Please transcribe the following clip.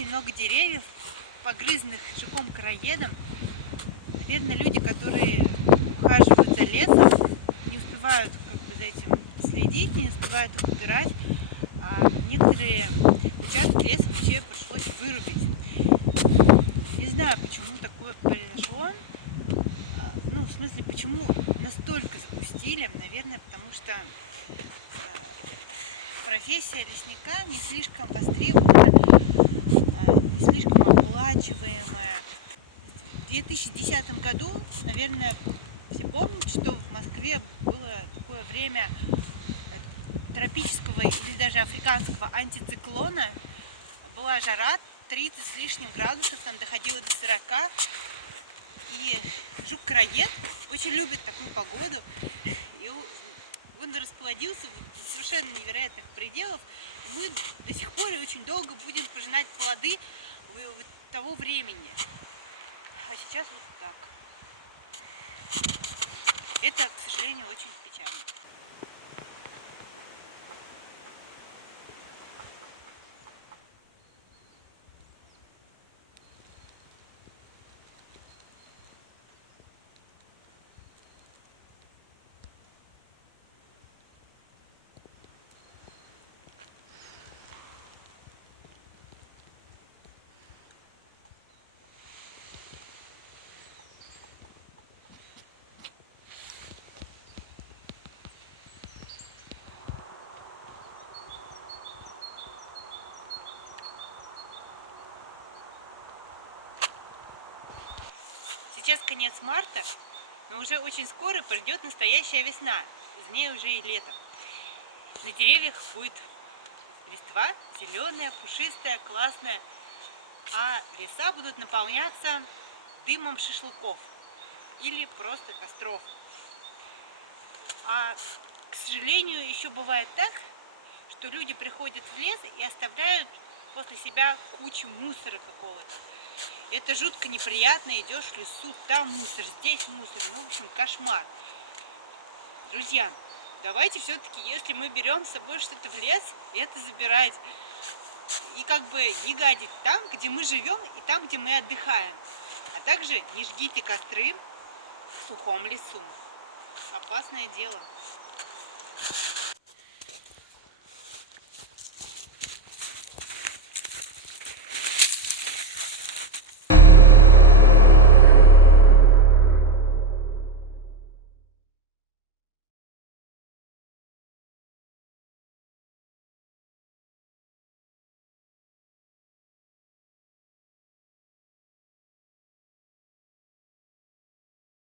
очень много деревьев, погрызенных жуком-короедом. Наверное, люди, которые ухаживают за лесом, не успевают за этим следить, не успевают их убирать, а некоторые участки леса вообще пришлось вырубить. Не знаю, почему такое произошло. Ну, в смысле, почему настолько запустили. Наверное, потому что профессия лесника не слишком востребована, не слишком оплачиваемая. В 2010 году, наверное, все помнят, что в Москве было такое время тропического или даже африканского антициклона. Была жара, 30 с лишним градусов, там доходило до 40. И жук-короед очень любит такую погоду. И он расплодился в совершенно невероятных пределов. Мы до сих пор и очень долго будем пожинать плоды того времени. А сейчас вот так. Это, к сожалению, очень печально. Сейчас конец марта, но уже очень скоро придет настоящая весна. Из ней уже и лето. На деревьях будет листва зеленая, пушистая, классная, а леса будут наполняться дымом шашлыков или просто костров. А, к сожалению, еще бывает так, что люди приходят в лес и оставляют после себя кучу мусора какого-то. Это жутко неприятно, идешь в лесу, там мусор, здесь мусор, ну, в общем, кошмар. Друзья, давайте все-таки, если мы берем с собой что-то в лес, это забирать. И как бы не гадить там, где мы живем, и там, где мы отдыхаем. А также не жгите костры в сухом лесу. Опасное дело.